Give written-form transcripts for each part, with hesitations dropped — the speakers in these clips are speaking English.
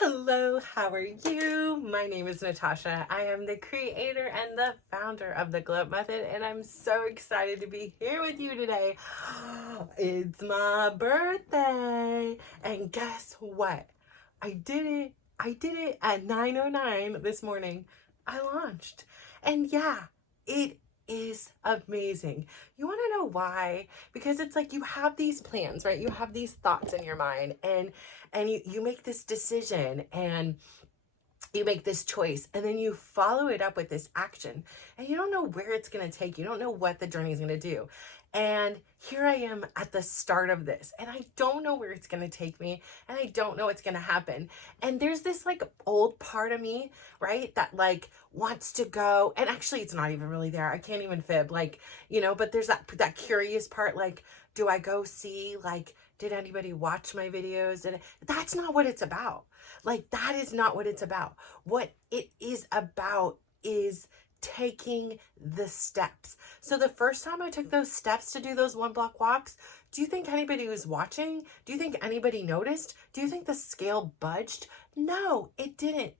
Hello, how are you? My name is Natasha. I am the creator and the founder of the Glow Up Method, and I'm so excited to be here with you today. It's my birthday, and guess what? I did it. I did it at 9:09 this morning. I launched, and yeah, it is amazing. You want to know why? Because it's like you have these plans, right? You have these thoughts in your mind, and you make this decision and you make this choice, and then you follow it up with this action, and you don't know where it's going to take you. You don't know what the journey is going to do. And here I am at the start of this, and I don't know where it's going to take me, and I don't know what's going to happen. And there's this like old part of me, right, that like wants to go, and actually it's not even really there. I can't even fib, like, but there's that curious part, like, do I go see, like, did anybody watch my videos? That's not what it's about. Like, that is not what it's about. What it is about is taking the steps. So the first time I took those steps to do those 1 block walks, do you think anybody was watching? Do you think anybody noticed? Do you think the scale budged? No, it didn't.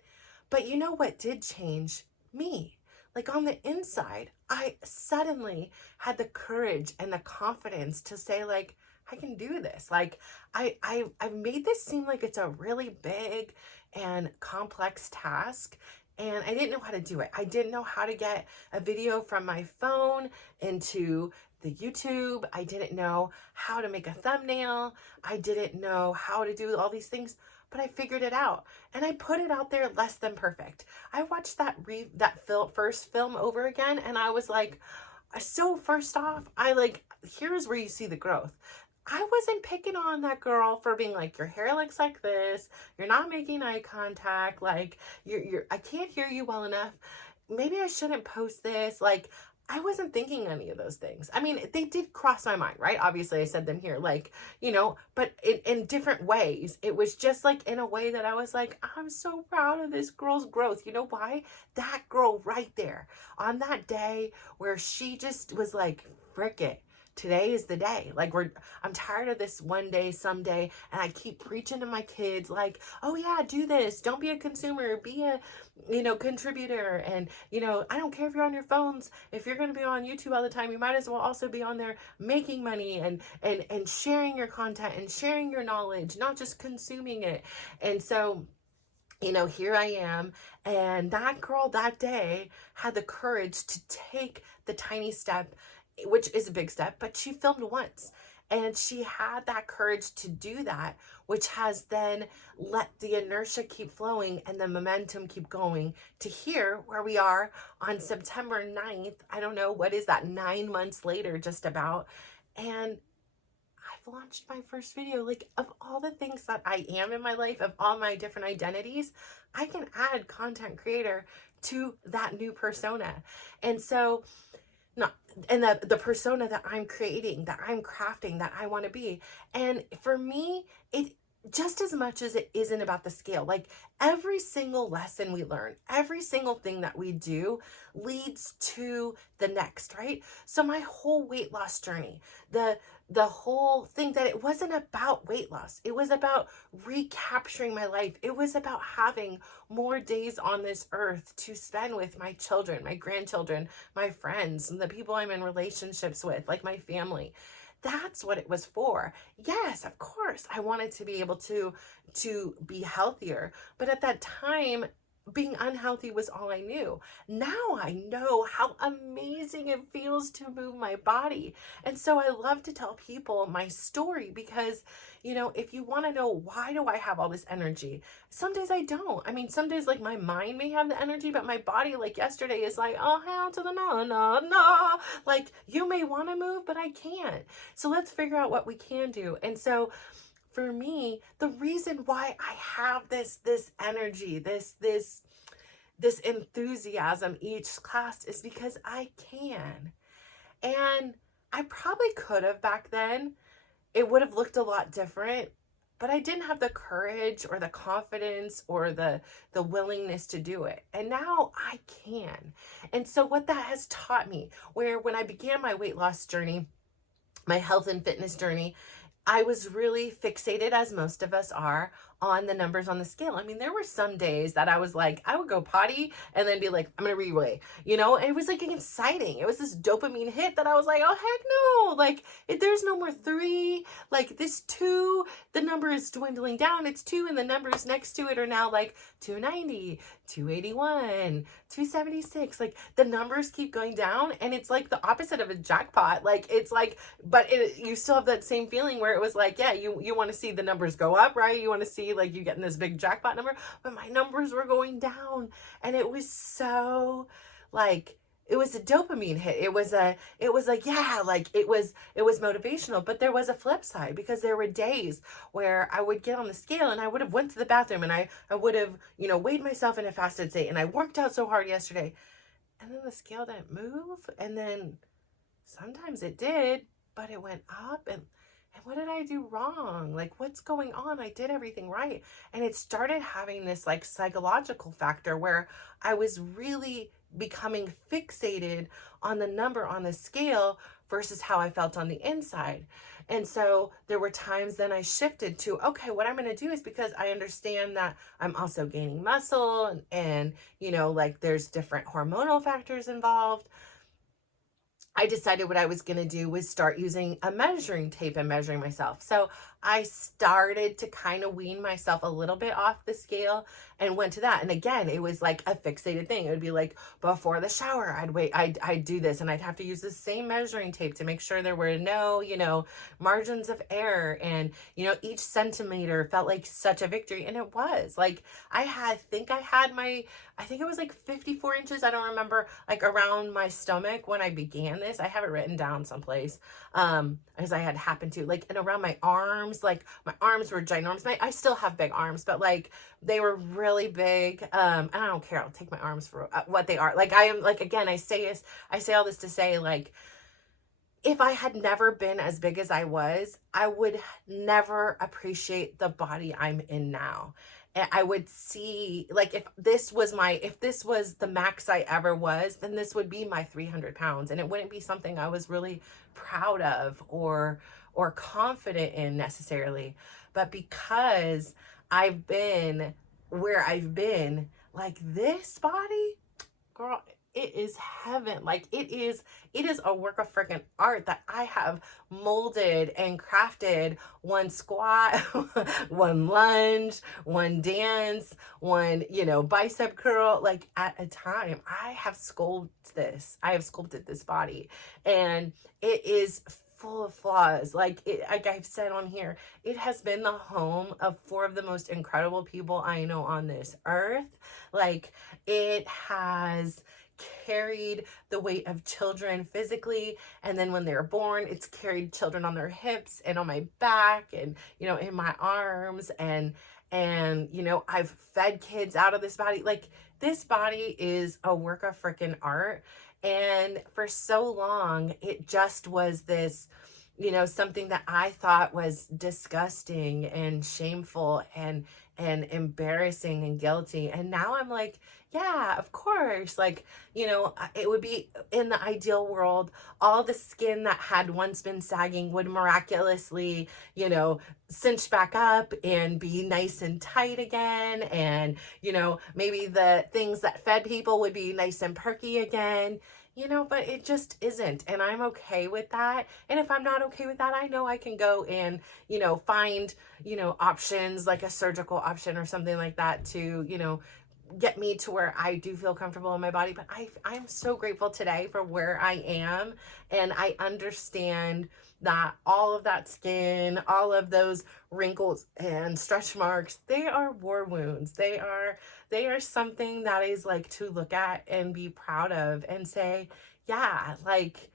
But you know what did change? Me. Like, on the inside, I suddenly had the courage and the confidence to say, like, I can do this. Like, I've made this seem like it's a really big and complex task, and I didn't know how to do it. I didn't know how to get a video from my phone into the YouTube. I didn't know how to make a thumbnail. I didn't know how to do all these things, but I figured it out, and I put it out there less than perfect. I watched that first film over again, and I was like, so first off, here's where you see the growth. I wasn't picking on that girl for being like, your hair looks like this, you're not making eye contact, like, I can't hear you well enough, maybe I shouldn't post this. Like, I wasn't thinking any of those things. I mean, they did cross my mind, right? Obviously, I said them here, like, but in different ways. It was just like in a way that I was like, I'm so proud of this girl's growth. You know why? That girl right there on that day where she just was like, frick it. Today is the day. Like, I'm tired of this one day, someday, and I keep preaching to my kids, like, oh yeah, do this. Don't be a consumer, be a, contributor. And, I don't care if you're on your phones. If you're going to be on YouTube all the time, you might as well also be on there making money and sharing your content and sharing your knowledge, not just consuming it. And so, here I am, and that girl that day had the courage to take the tiny step, which is a big step, but she filmed once, and she had that courage to do that, which has then let the inertia keep flowing and the momentum keep going to here where we are on September 9th. I don't know, what is that, 9 months later, just about, and I've launched my first video. Like, of all the things that I am in my life, of all my different identities, I can add content creator to that new persona. And so, not, and the persona that I'm creating, that I'm crafting, that I want to be. And for me, it just as much as it isn't about the scale, like, every single lesson we learn, every single thing that we do leads to the next, right? So my whole weight loss journey, the whole thing, that it wasn't about weight loss. It was about recapturing my life. It was about having more days on this earth to spend with my children, my grandchildren, my friends, and the people I'm in relationships with, like my family. That's what it was for. Yes, of course, I wanted to be able to be healthier, but at that time, being unhealthy was all I knew. Now I know how amazing it feels to move my body. And so I love to tell people my story because, if you want to know, why do I have all this energy? Some days I don't. I mean, some days, like, my mind may have the energy, but my body, like yesterday, is like, oh, hell to the no, no, no. Like, you may want to move, but I can't. So let's figure out what we can do. And so for me, the reason why I have this energy, this enthusiasm each class, is because I can. And I probably could have back then. It would have looked a lot different, but I didn't have the courage or the confidence or the willingness to do it. And now I can. And so what that has taught me, where when I began my weight loss journey, my health and fitness journey, I was really fixated, as most of us are, on the numbers on the scale. I mean, there were some days that I was like, I would go potty and then be like, I'm going to reweigh, and it was like exciting. It was this dopamine hit that I was like, oh, heck no. Like, there's no more 3. Like, this 2, the number is dwindling down. It's 2, and the numbers next to it are now like 290, 281, 276. Like, the numbers keep going down, and it's like the opposite of a jackpot. Like, it's like, but you still have that same feeling where it was like, yeah, you want to see the numbers go up, right? You want to see like you getting this big jackpot number, but my numbers were going down, and it was so like, it was a dopamine hit. It was like, yeah, like it was motivational, but there was a flip side, because there were days where I would get on the scale and I would have went to the bathroom and I would have, weighed myself in a fasted state, and I worked out so hard yesterday, and then the scale didn't move. And then sometimes it did, but it went up, and what did I do wrong? Like, what's going on? I did everything right. And it started having this like psychological factor where I was really becoming fixated on the number on the scale versus how I felt on the inside. And so there were times then I shifted to, okay, what I'm going to do is, because I understand that I'm also gaining muscle and like there's different hormonal factors involved. I decided what I was going to do was start using a measuring tape and measuring myself. So I started to kind of wean myself a little bit off the scale and went to that. And again, it was like a fixated thing. It would be like before the shower, I'd do this, and I'd have to use the same measuring tape to make sure there were no, margins of error. And, each centimeter felt like such a victory. And it was like, I think it was like 54 inches. I don't remember, like around my stomach when I began this. I have it written down someplace. As I had happened to, like, and around my arms, like my arms were ginormous. I still have big arms, but like they were really big. And I don't care. I'll take my arms for what they are. Like, I am, like, again, I say all this to say, like, if I had never been as big as I was, I would never appreciate the body I'm in now. I would see, like, if this was the max I ever was, then this would be my 300 pounds. And it wouldn't be something I was really proud of or confident in necessarily. But because I've been where I've been, like, this body, girl, it is heaven. Like, it is a work of freaking art that I have molded and crafted. One squat, one lunge, one dance, one, bicep curl, like, at a time. I have sculpted this body, and it is full of flaws. Like I've said on here, it has been the home of 4 of the most incredible people I know on this earth. Like, it has carried the weight of children physically, and then when they're born, it's carried children on their hips and on my back and in my arms, and I've fed kids out of this body. Like, this body is a work of freaking art. And for so long it just was this, something that I thought was disgusting and shameful and embarrassing and guilty. And now I'm like, yeah, of course. Like, it would be, in the ideal world, all the skin that had once been sagging would miraculously, cinch back up and be nice and tight again. And, maybe the things that fed people would be nice and perky again. But it just isn't. And I'm okay with that. And if I'm not okay with that, I know I can go and, find, options, like a surgical option or something like that to, get me to where I do feel comfortable in my body. But I'm so grateful today for where I am. And I understand that all of that skin, all of those wrinkles and stretch marks, they are war wounds. They are something that is like to look at and be proud of and say, yeah, like,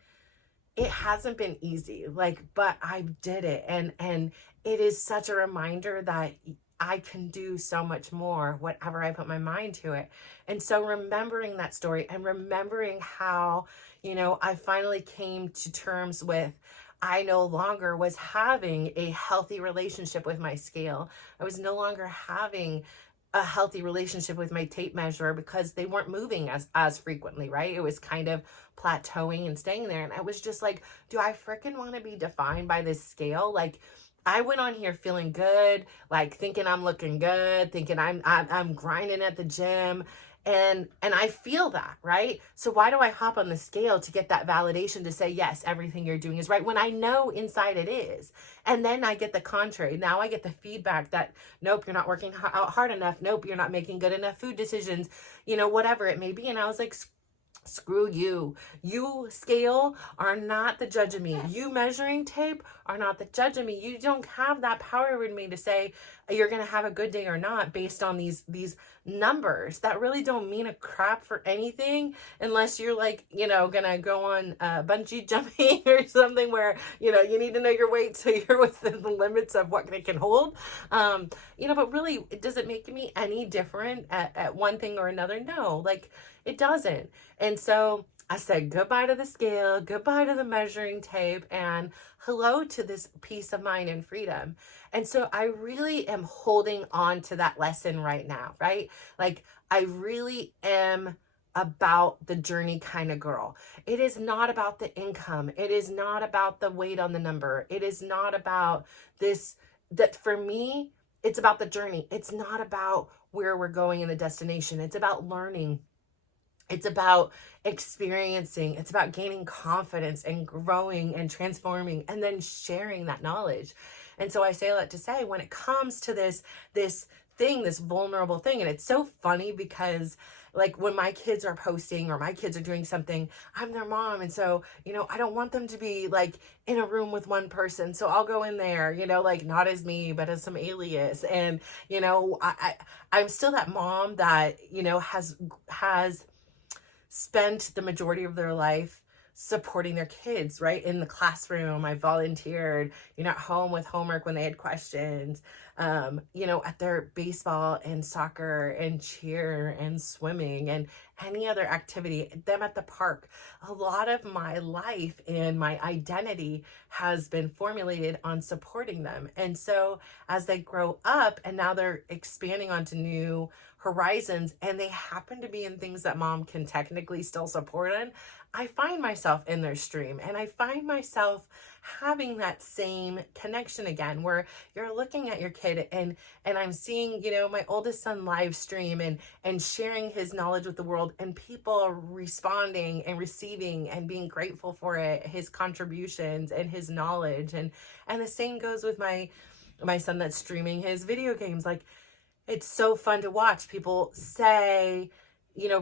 it hasn't been easy, like, but I did it. And it is such a reminder that I can do so much more, whatever I put my mind to it. And so remembering that story and remembering how, I finally came to terms with, I no longer was having a healthy relationship with my scale. I was no longer having a healthy relationship with my tape measure because they weren't moving as frequently, right? It was kind of plateauing and staying there. And I was just like, do I freaking want to be defined by this scale? Like, I went on here feeling good, like thinking I'm looking good, thinking I'm grinding at the gym, and I feel that, right? So why do I hop on the scale to get that validation to say yes, everything you're doing is right when I know inside it is? And then I get the contrary. Now I get the feedback that nope, you're not working out hard enough. Nope, you're not making good enough food decisions. Whatever it may be. And I was like, screw you. You scale are not the judge of me. You measuring tape are not the judge of me. You don't have that power in me to say you're going to have a good day or not based on these numbers that really don't mean a crap for anything unless you're like, going to go on bungee jumping or something where, you need to know your weight so you're within the limits of what they can hold. But really, does it make me any different at one thing or another? No, like it doesn't. And so I said goodbye to the scale, goodbye to the measuring tape, and hello to this peace of mind and freedom. And so I really am holding on to that lesson right now, right? Like I really am about the journey kind of girl. It is not about the income. It is not about the weight on the number. It is not about this, that for me, it's about the journey. It's not about where we're going in the destination. It's about learning. It's about experiencing. It's about gaining confidence and growing and transforming and then sharing that knowledge. And so I say that to say when it comes to this thing, this vulnerable thing, and it's so funny because like when my kids are posting or my kids are doing something, I'm their mom. And so, I don't want them to be like in a room with one person. So I'll go in there, like not as me, but as some alias. And, I'm still that mom that, has spent the majority of their life supporting their kids, right? In the classroom, I volunteered, at home with homework when they had questions, at their baseball and soccer and cheer and swimming and any other activity, them at the park. A lot of my life and my identity has been formulated on supporting them. And so as they grow up and now they're expanding onto new horizons and they happen to be in things that mom can technically still support in, I find myself in their stream and I find myself having that same connection again where you're looking at your kid and I'm seeing, my oldest son live stream and sharing his knowledge with the world and people responding and receiving and being grateful for it, his contributions and his knowledge. And the same goes with my son that's streaming his video games. Like it's so fun to watch people say,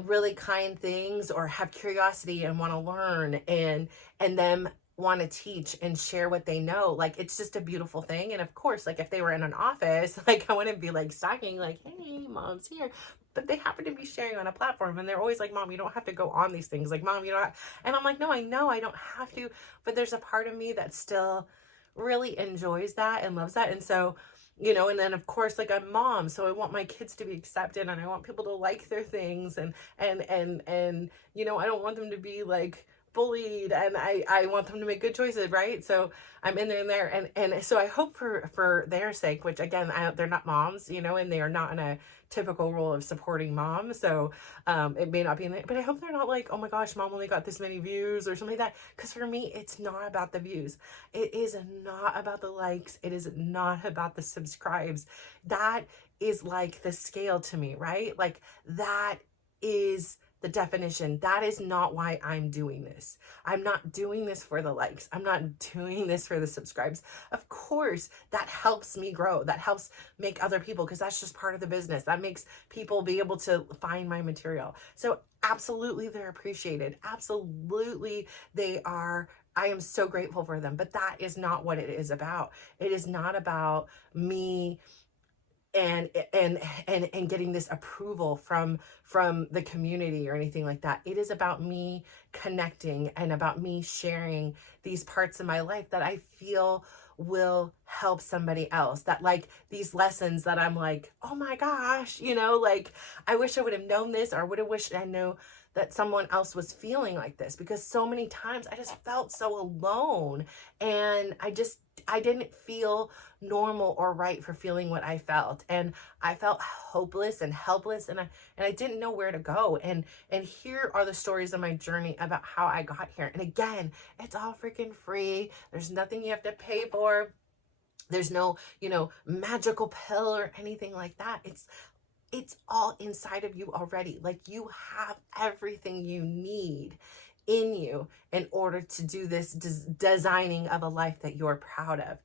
really kind things or have curiosity and want to learn and them want to teach and share what they know. Like it's just a beautiful thing. And of course, like if they were in an office, like I wouldn't be like stalking like, hey, mom's here. But they happen to be sharing on a platform and they're always like, mom, you don't have to go on these things. Like, mom, you don't have... And I'm like, no, I know I don't have to. But there's a part of me that still really enjoys that and loves that. And so, and then of course, like I'm mom, so I want my kids to be accepted and I want people to like their things and I don't want them to be like bullied and I want them to make good choices, right? So I'm in there and so I hope for their sake, which again, they're not moms, and they are not in a typical role of supporting mom. So it may not be in there, but I hope they're not like, oh my gosh, mom only got this many views or something like that. Because for me, it's not about the views. It is not about the likes. It is not about the subscribes. That is like the scale to me, right? Like that is the definition. That is not why I'm doing this. I'm not doing this for the likes. I'm not doing this for the subscribes. Of course, that helps me grow. That helps make other people, because that's just part of the business. That makes people be able to find my material. So absolutely, they're appreciated. Absolutely, they are. I am so grateful for them, but that is not what it is about. It is not about me and getting this approval from the community or anything like that. It is about me connecting and about me sharing these parts of my life that I feel will help somebody else, that like these lessons that I'm like, oh my gosh, like I wish I would have known this, or would have wished I knew that someone else was feeling like this, because so many times I just felt so alone and I didn't feel normal or right for feeling what I felt. And I felt hopeless and helpless and I didn't know where to go. And here are the stories of my journey about how I got here. And again, it's all freaking free. There's nothing you have to pay for. There's no, magical pill or anything like that. It's all inside of you already. Like, you have everything you need in you in order to do this designing of a life that you're proud of.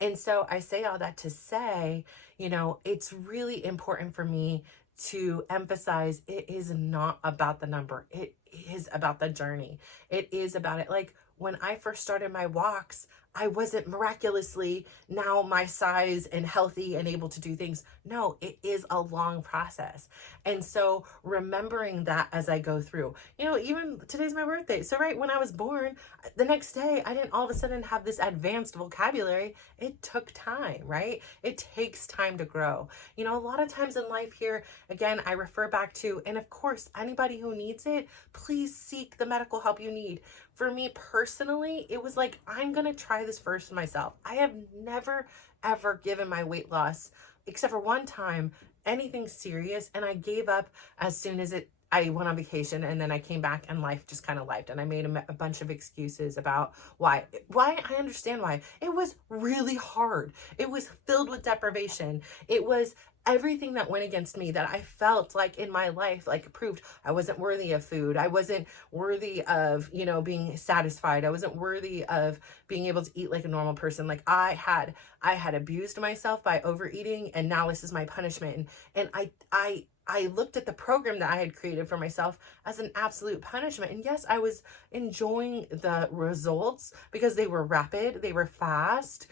And so I say all that to say, it's really important for me to emphasize it is not about the number. It is about the journey. It is about it. Like, when I first started my walks, I wasn't miraculously now my size and healthy and able to do things. No, it is a long process. And so remembering that as I go through, even today's my birthday. So right when I was born, the next day, I didn't all of a sudden have this advanced vocabulary. It took time, right? It takes time to grow. A lot of times in life here, again, I refer back to, and of course, anybody who needs it, please seek the medical help you need. For me personally, it was like, I'm going to try this first myself. I have never, ever given my weight loss, except for one time, anything serious. And I gave up as soon as I went on vacation, and then I came back and life just kind of lifed, and I made a bunch of excuses about why. I understand why. It was really hard. It was filled with deprivation. It was everything that went against me that I felt like in my life, like, proved I wasn't worthy of food. I wasn't worthy of, being satisfied. I wasn't worthy of being able to eat like a normal person. Like, I had abused myself by overeating, and now this is my punishment. And I looked at the program that I had created for myself as an absolute punishment. And yes, I was enjoying the results because they were rapid, they were fast,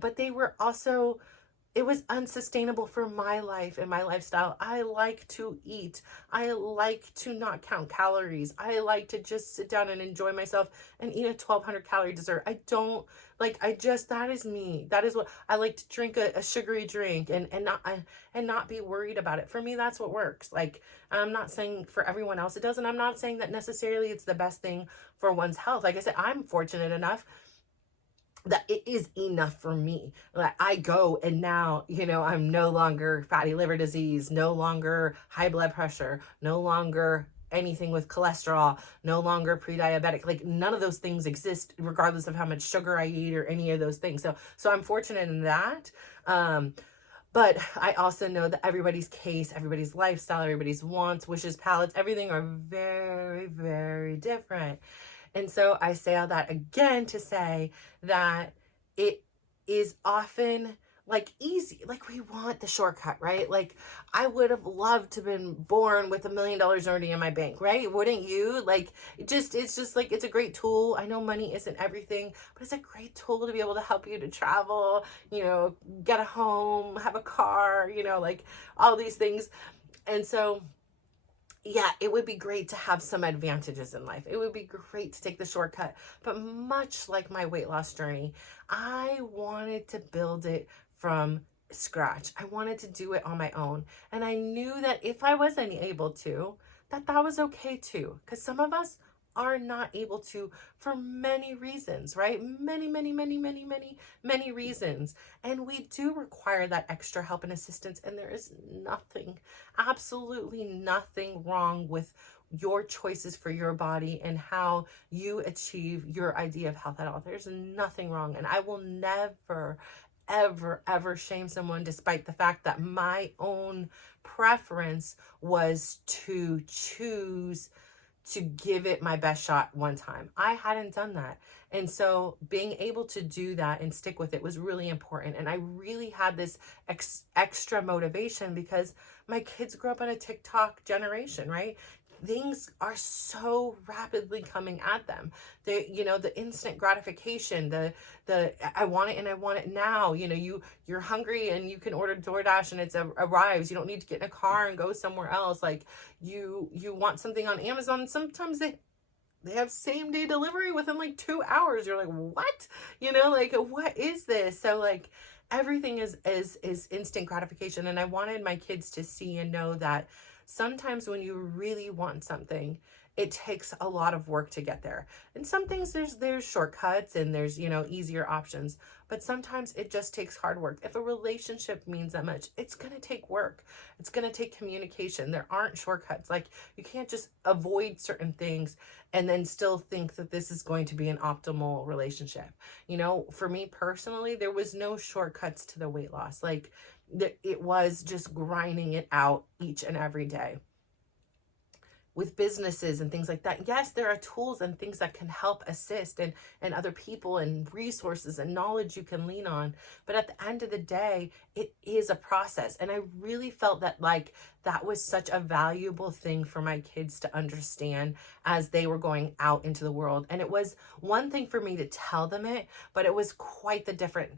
but they were also, it was unsustainable for my life and my lifestyle. I like to eat. I like to not count calories. I like to just sit down and enjoy myself and eat a 1,200 calorie dessert. That is me. That is what I like, to drink a sugary drink and not be worried about it. For me, that's what works. Like, I'm not saying for everyone else it doesn't. I'm not saying that necessarily it's the best thing for one's health. Like I said, I'm fortunate enough that it is enough for me. Like, I go and now, I'm no longer fatty liver disease, no longer high blood pressure, no longer anything with cholesterol, no longer pre-diabetic. Like, none of those things exist regardless of how much sugar I eat or any of those things. So I'm fortunate in that. But I also know that everybody's case, everybody's lifestyle, everybody's wants, wishes, palates, everything are very, very different. And so I say all that again to say that it is often like easy. Like, we want the shortcut, right? Like, I would have loved to have been born with $1 million already in my bank, right? Wouldn't you? Like, it's just like, it's a great tool. I know money isn't everything, but it's a great tool to be able to help you to travel, get a home, have a car, like all these things. And so, yeah, it would be great to have some advantages in life. It would be great to take the shortcut. But much like my weight loss journey, I wanted to build it from scratch. I wanted to do it on my own. And I knew that if I wasn't able to, that was okay too. Because some of us are not able to for many reasons, right? Many, many, many, many, many, many reasons. And we do require that extra help and assistance. And there is nothing, absolutely nothing wrong with your choices for your body and how you achieve your idea of health at all. There's nothing wrong. And I will never, ever, ever shame someone, despite the fact that my own preference was to choose to give it my best shot one time. I hadn't done that. And so being able to do that and stick with it was really important. And I really had this extra motivation because my kids grew up in a TikTok generation, right? Things are so rapidly coming at them. The instant gratification, the I want it and I want it now. You're hungry and you can order DoorDash and it arrives. You don't need to get in a car and go somewhere else. Like, you want something on Amazon. Sometimes they have same day delivery within like 2 hours. You're like, what? Like, what is this? So like, everything is instant gratification. And I wanted my kids to see and know that sometimes when you really want something, it takes a lot of work to get there. And some things there's shortcuts and there's, easier options, but sometimes it just takes hard work. If a relationship means that much, it's going to take work. It's going to take communication. There aren't shortcuts. Like, you can't just avoid certain things and then still think that this is going to be an optimal relationship. For me personally, there was no shortcuts to the weight loss. Like, it was just grinding it out each and every day. With businesses and things like that, yes, there are tools and things that can help assist, and other people and resources and knowledge you can lean on. But at the end of the day, it is a process. And I really felt that, like, that was such a valuable thing for my kids to understand as they were going out into the world. And it was one thing for me to tell them it, but it was quite the different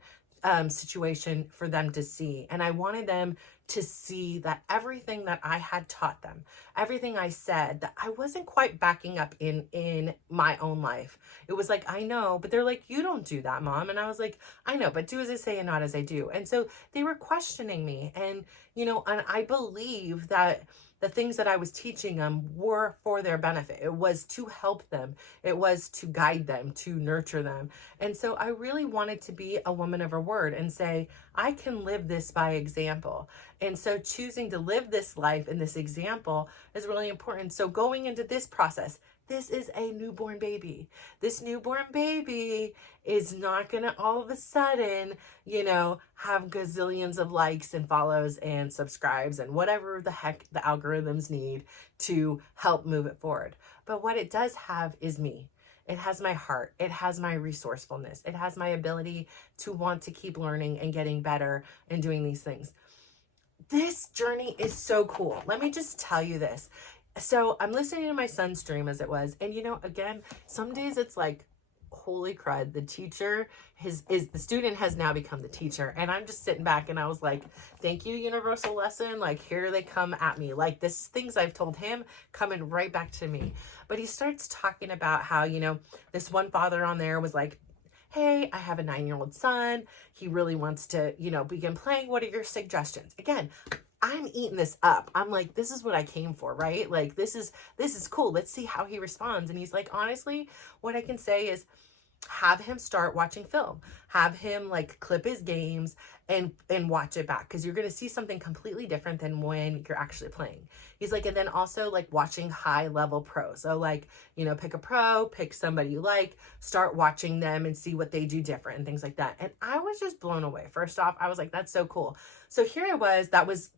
situation for them to see. And I wanted them to see that everything that I had taught them, everything I said, that I wasn't quite backing up in my own life. It was like, I know, but they're like, you don't do that, Mom. And I was like, I know, but do as I say and not as I do. And so they were questioning me. And, and I believe that the things that I was teaching them were for their benefit. It was to help them. It was to guide them, to nurture them. And so I really wanted to be a woman of her word and say, I can live this by example. And so choosing to live this life in this example is really important. So going into this process, this is a newborn baby. This newborn baby is not going to all of a sudden, have gazillions of likes and follows and subscribes and whatever the heck the algorithms need to help move it forward. But what it does have is me. It has my heart. It has my resourcefulness. It has my ability to want to keep learning and getting better and doing these things. This journey is so cool. Let me just tell you this. So I'm listening to my son's stream as it was. And again, some days it's like, holy crud, the teacher is the student has now become the teacher. And I'm just sitting back and I was like, thank you, universal lesson. Like, here they come at me. Like, this is things I've told him coming right back to me. But he starts talking about how, this one father on there was like, hey, I have a 9-year-old son. He really wants to, begin playing. What are your suggestions? Again, I'm eating this up. I'm like, this is what I came for, right? Like, this is cool. Let's see how he responds. And he's like, honestly, what I can say is have him start watching film. Have him like clip his games and watch it back, because you're going to see something completely different than when you're actually playing. He's like, and then also like watching high level pros. So like, pick a pro, pick somebody you like, start watching them and see what they do different and things like that. And I was just blown away. First off, I was like, that's so cool. So here I was, that was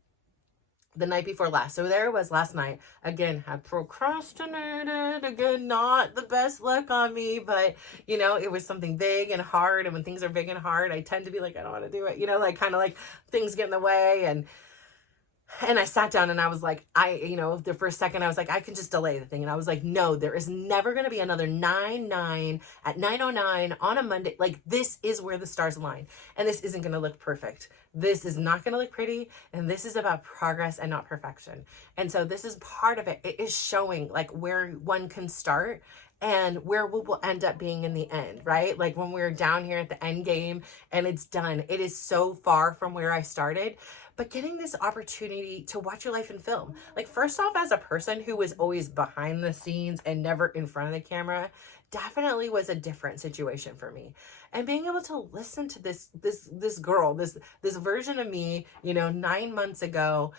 the night before last. So there it was last night. Again, had procrastinated. Again, not the best luck on me, but it was something big and hard. And when things are big and hard, I tend to be like, I don't want to do it, like kind of like things get in the way. And I sat down and I was like, the first second I was like, I can just delay the thing. And I was like, no, there is never going to be another 9/9 at 9:09 on a Monday. Like, this is where the stars align. And this isn't going to look perfect. This is not going to look pretty. And this is about progress and not perfection. And so this is part of it. It is showing like where one can start and where we will end up being in the end, right? Like when we're down here at the end game and it's done, it is so far from where I started. But getting this opportunity to watch your life in film, like first off, as a person who was always behind the scenes and never in front of the camera, definitely was a different situation for me. And being able to listen to this girl, this version of me, 9 months ago,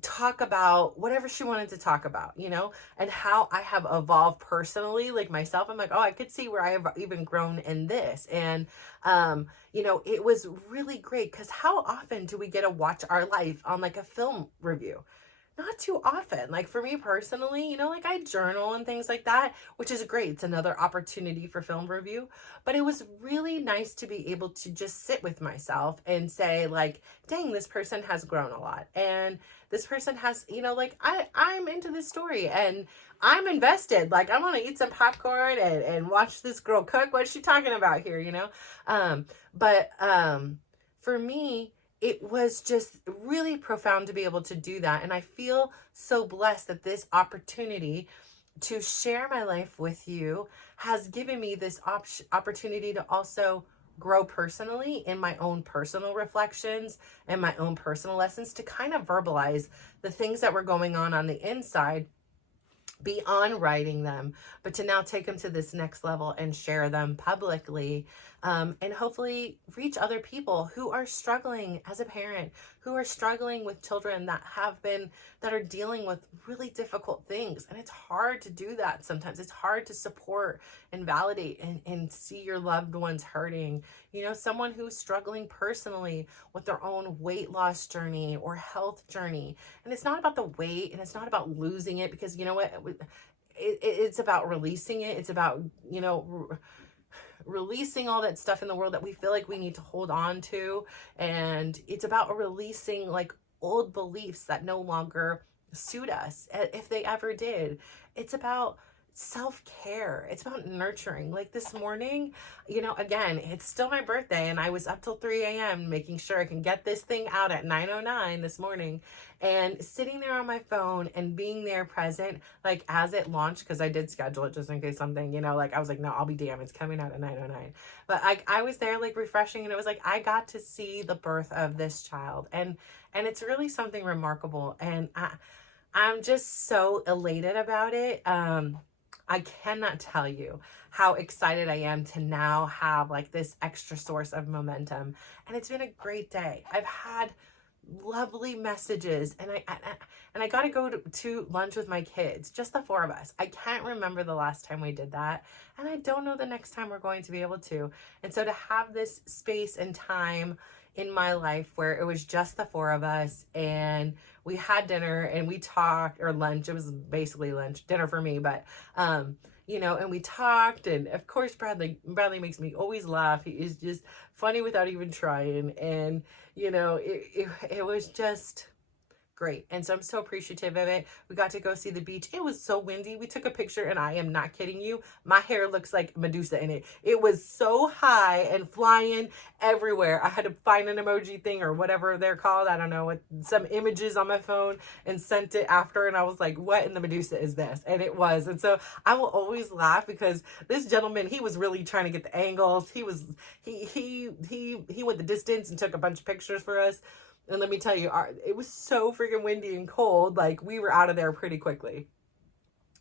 talk about whatever she wanted to talk about, and how I have evolved personally, like myself. I'm like, oh, I could see where I have even grown in this. And, it was really great, because how often do we get to watch our life on like a film review? Not too often. Like for me personally, like I journal and things like that, which is great. It's another opportunity for film review. But it was really nice to be able to just sit with myself and say like, dang, this person has grown a lot. And this person has, like I'm into this story and I'm invested. Like I want to eat some popcorn and watch this girl cook. What's she talking about here, But for me, it was just really profound to be able to do that. And I feel so blessed that this opportunity to share my life with you has given me this opportunity to also grow personally in my own personal reflections and my own personal lessons, to kind of verbalize the things that were going on the inside beyond writing them, but to now take them to this next level and share them publicly, and hopefully reach other people who are struggling as a parent, who are struggling with children that are dealing with really difficult things. And it's hard to do that sometimes. It's hard to support and validate and see your loved ones hurting. Someone who's struggling personally with their own weight loss journey or health journey. And it's not about the weight, and it's not about losing it, because you know what? It's about releasing it. It's about, releasing all that stuff in the world that we feel like we need to hold on to. And it's about releasing like old beliefs that no longer suit us, if they ever did. It's about self-care. It's about nurturing. Like this morning, again, it's still my birthday, and I was up till 3 a.m. making sure I can get this thing out at 9:09 this morning, and sitting there on my phone and being there present, like as it launched, because I did schedule it just in case something, like I was like, no, I'll be damned, it's coming out at 9:09. But I was there like refreshing, and it was like I got to see the birth of this child, and it's really something remarkable, and I'm just so elated about it. I cannot tell you how excited I am to now have like this extra source of momentum. And it's been a great day. I've had lovely messages, and I got to go to lunch with my kids, just the four of us. I can't remember the last time we did that, and I don't know the next time we're going to be able to. And so to have this space and time in my life where it was just the four of us, and we had dinner and we talked, or lunch, it was basically lunch, dinner for me, but and we talked, and of course Bradley makes me always laugh. He is just funny without even trying, and it was just great. And so I'm so appreciative of it. We got to go see the beach. It was so windy. We took a picture, and I am not kidding you, my hair looks like Medusa in it. It was so high and flying everywhere. I had to find an emoji thing or whatever they're called. I don't know, some images on my phone, and sent it after. And I was like, what in the Medusa is this? And it was. And so I will always laugh, because this gentleman, he was really trying to get the angles. He went the distance and took a bunch of pictures for us. And let me tell you, it was so freaking windy and cold. Like, we were out of there pretty quickly.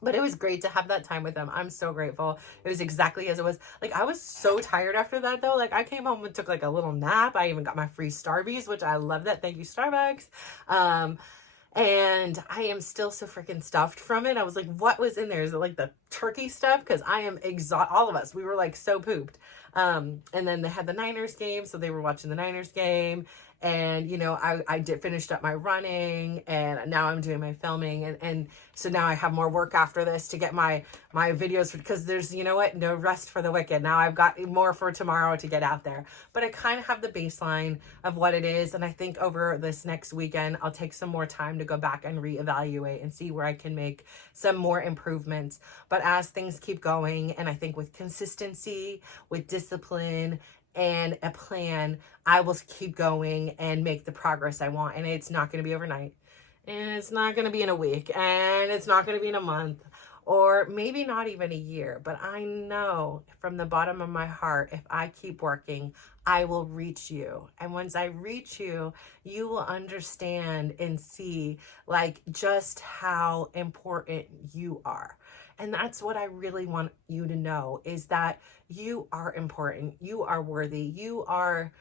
But it was great to have that time with them. I'm so grateful. It was exactly as it was. Like, I was so tired after that, though. Like, I came home and took, like, a little nap. I even got my free Starbucks, which I love that. Thank you, Starbucks. And I am still so freaking stuffed from it. I was like, what was in there? Is it, like, the turkey stuff? Because I am exhausted. All of us. We were, like, so pooped. And then they had the Niners game, so they were watching the Niners game. And, I finished up my running, and now I'm doing my filming. And so now I have more work after this to get my videos, because there's, no rest for the wicked. Now I've got more for tomorrow to get out there. But I kind of have the baseline of what it is. And I think over this next weekend, I'll take some more time to go back and reevaluate and see where I can make some more improvements. But as things keep going, and I think with consistency, with discipline, and a plan, I will keep going and make the progress I want. And it's not going to be overnight, and it's not going to be in a week, and it's not going to be in a month, or maybe not even a year. But I know from the bottom of my heart, if I keep working, I will reach you. And once I reach you, you will understand and see like just how important you are. And that's what I really want you to know, is that you are important. You are worthy. You are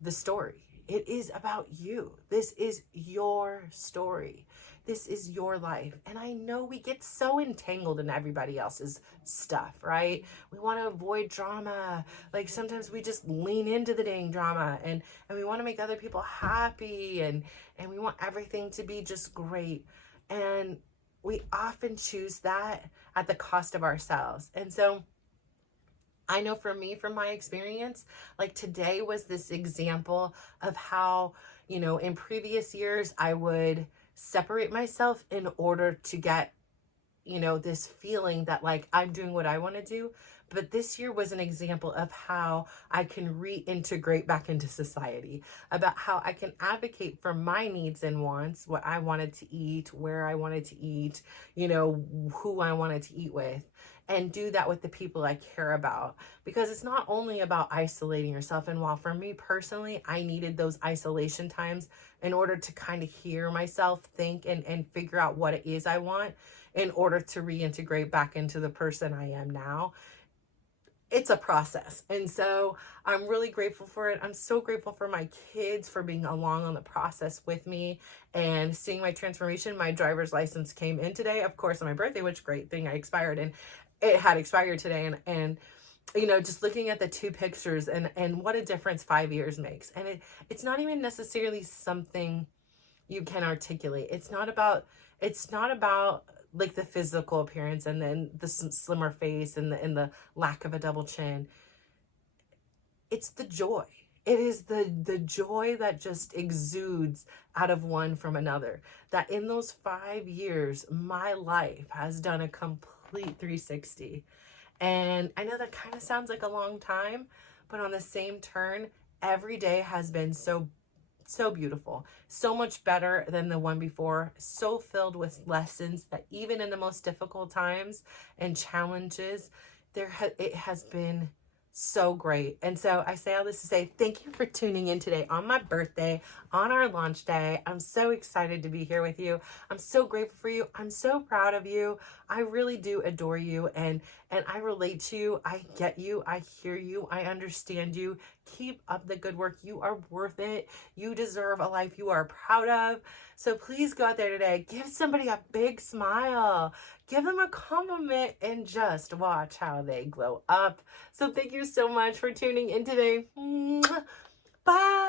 the story. It is about you. This is your story. This is your life. And I know we get so entangled in everybody else's stuff, right? We want to avoid drama. Like sometimes we just lean into the dang drama, and we want to make other people happy, and we want everything to be just great. And we often choose that at the cost of ourselves. And so I know for me, from my experience, like today was this example of how, in previous years, I would separate myself in order to get, this feeling that like I'm doing what I want to do. But this year was an example of how I can reintegrate back into society, about how I can advocate for my needs and wants, what I wanted to eat, where I wanted to eat, who I wanted to eat with. and do that with the people I care about, because it's not only about isolating yourself. And while for me personally, I needed those isolation times in order to kind of hear myself think and figure out what it is I want in order to reintegrate back into the person I am now. It's a process. And so I'm really grateful for it. I'm so grateful for my kids for being along on the process with me and seeing my transformation. My driver's license came in today, of course, on my birthday, which great thing, I expired, and it had expired today. And you know, just looking at the two pictures and what a difference 5 years makes. And it's not even necessarily something you can articulate. It's not about like the physical appearance and then the slimmer face and the lack of a double chin. It's the joy. It is the joy that just exudes out of one from another. That in those 5 years, my life has done a complete 360. And I know that kind of sounds like a long time, but on the same turn, every day has been so beautiful, so much better than the one before, so filled with lessons that even in the most difficult times and challenges, it has been so great. And so I say all this to say thank you for tuning in today on my birthday, on our launch day. I'm so excited to be here with you. I'm so grateful for you. I'm so proud of you. I really do adore you, and I relate to you. I get you. I hear you. I understand you. Keep up the good work. You are worth it. You deserve a life you are proud of. So please go out there today. Give somebody a big smile. Give them a compliment and just watch how they glow up. So thank you so much for tuning in today. Bye.